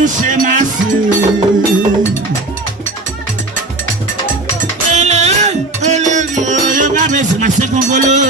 Monsieur. c'est congolo.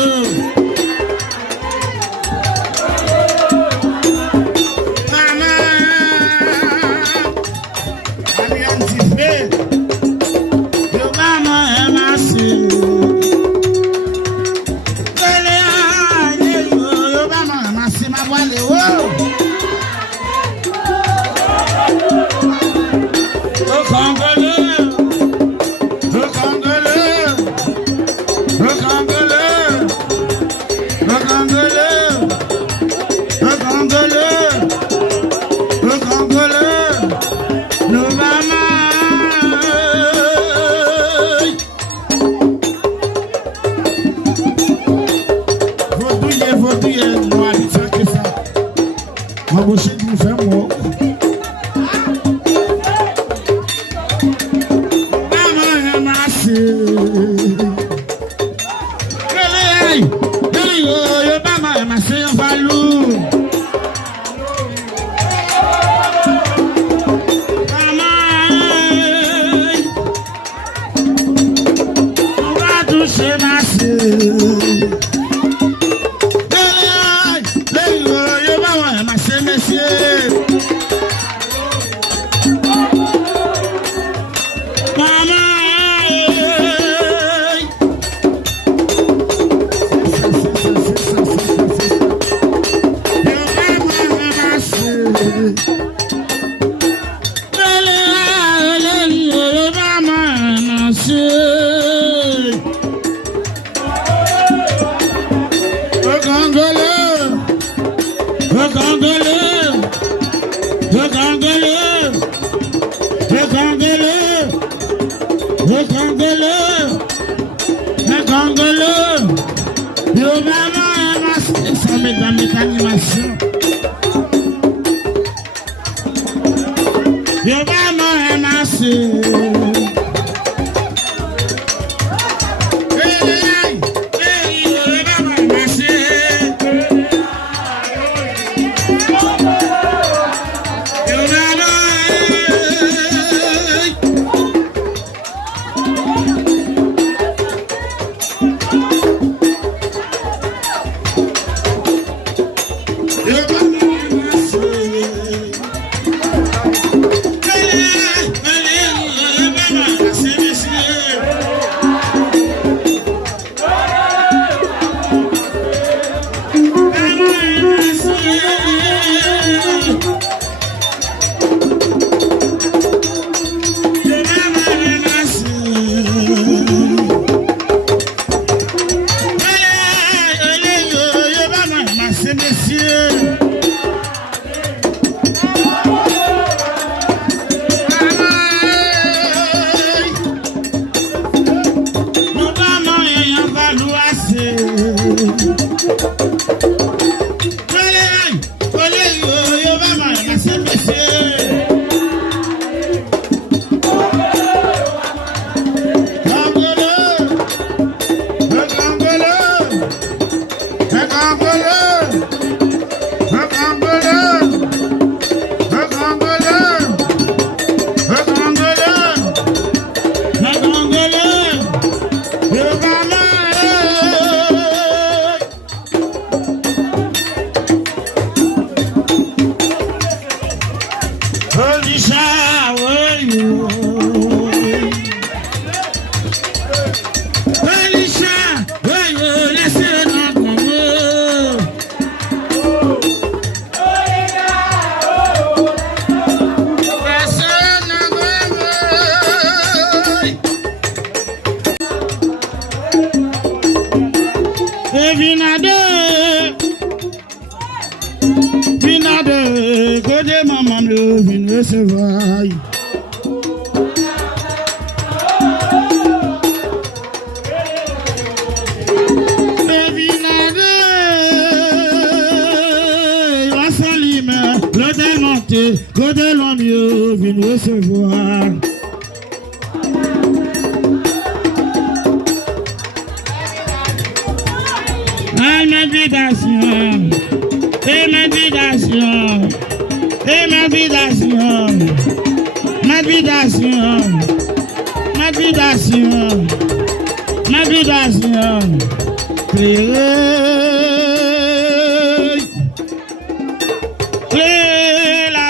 la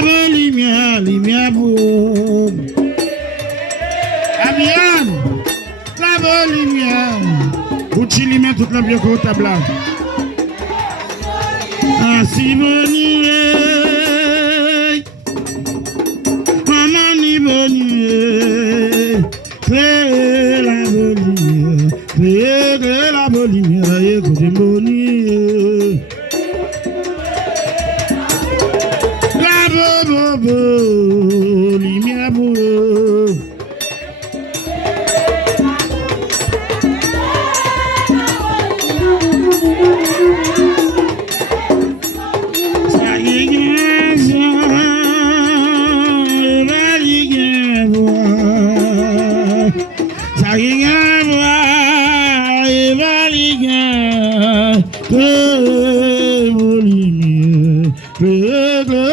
bonne lumière pour Amiens, la bonne lumière. Pour Chili, toute la bien côte à blanc. Ainsi bonnier, maman ni bonnier, clé la bonnier, clé la bonnier, écoutez bonnier. La bobo, lumière pour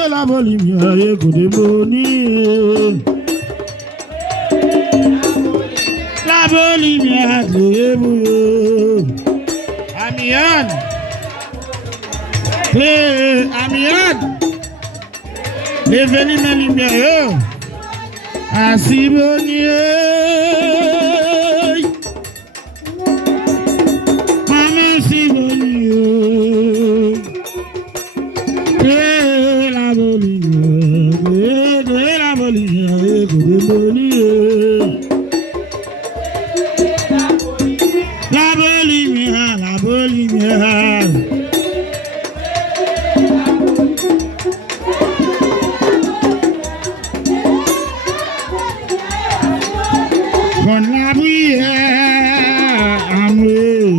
la lumière, écoutez bonnier. La bonne lumière, vous. Amiens. Amiens. Levez les lumières. Ainsi bonnier. Maman, si bonnier. La bonne lumière, écoutez bonnier. La bonne lumière, la bonne lumière. Con la prière, amour,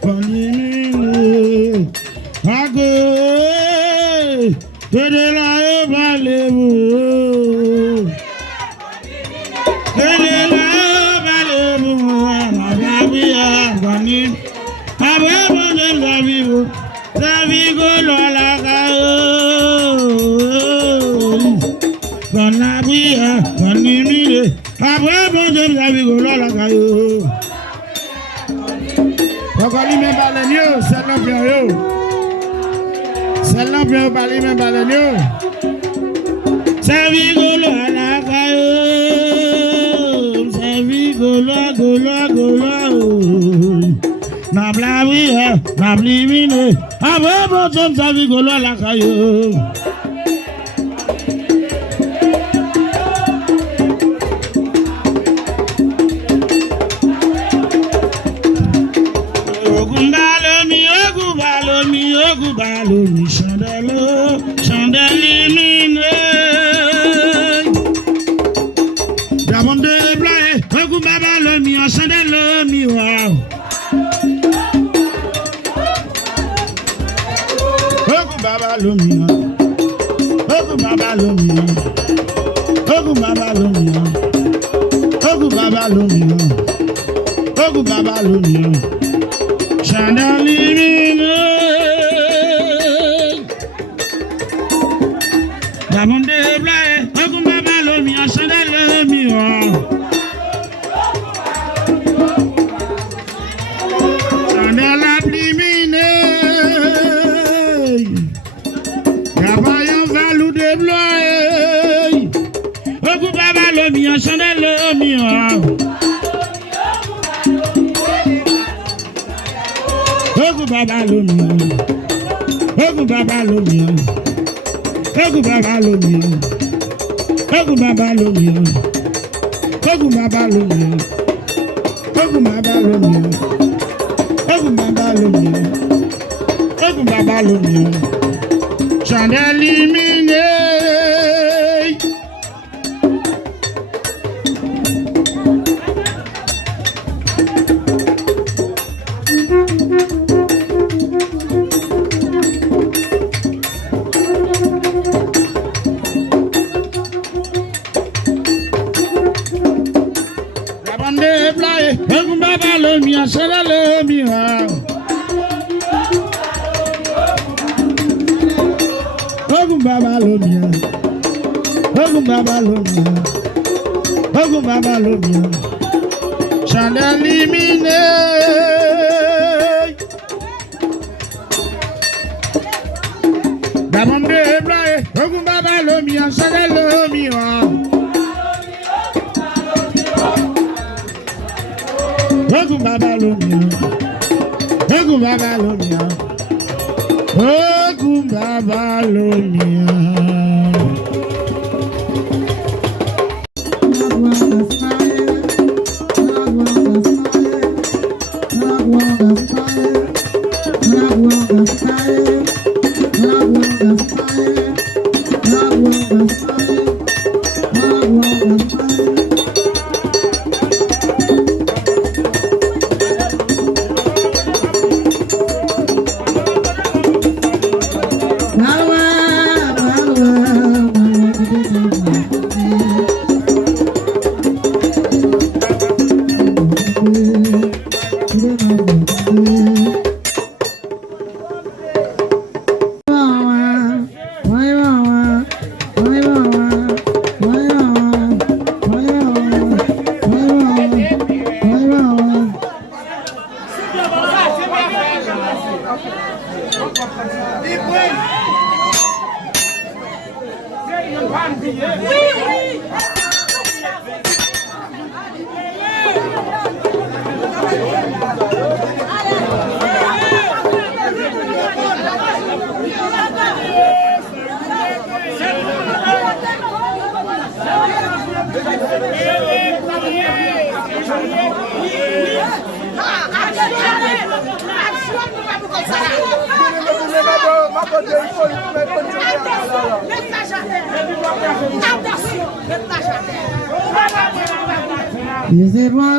con l'hymne, à gauche, de la valez-vous. De la valez-vous, la prière, con l'hymne, avec mon Dieu, la vie, la con la prière, con l'hymne. Après, bon Dieu, la vie, la caillou. Pourquoi lui même parle mieux? C'est l'ambiance. C'est l'ambiance, parle même parle mieux. C'est vigolo la caillou. C'est vigolo. N'a pas vie, n'a pas limité. Après, bon Dieu, c'est vigolo la caillou. Ogubalomi chandelle lumineuse. D'abord de blaye, ogubalomi en chandelle miroir. Ogubalomi, chandelle lumineuse. D'abord de blaye, ogubalomi en chandelle miroir. Chandelle lumineuse. Travaillant valou de blaye. Ogubalomi en chandelle miroir. Ogubalomi, ogubalomi, ogubalomi, ogubalomi, ogubalomi, ogubalomi, ogubalomi, ogubalomi, chandelle lumineuse. Ogubalomi en chandelle miroir. Ogubalomi, ogubalomi, Ogun baba lomi o. Chandel illuminé. D'abord me blaye. Ogun baba lomi o. Chandel lomi o. Ogun baba lomi o. Ogun baba lomi o. Ogun baba lomi o. Is it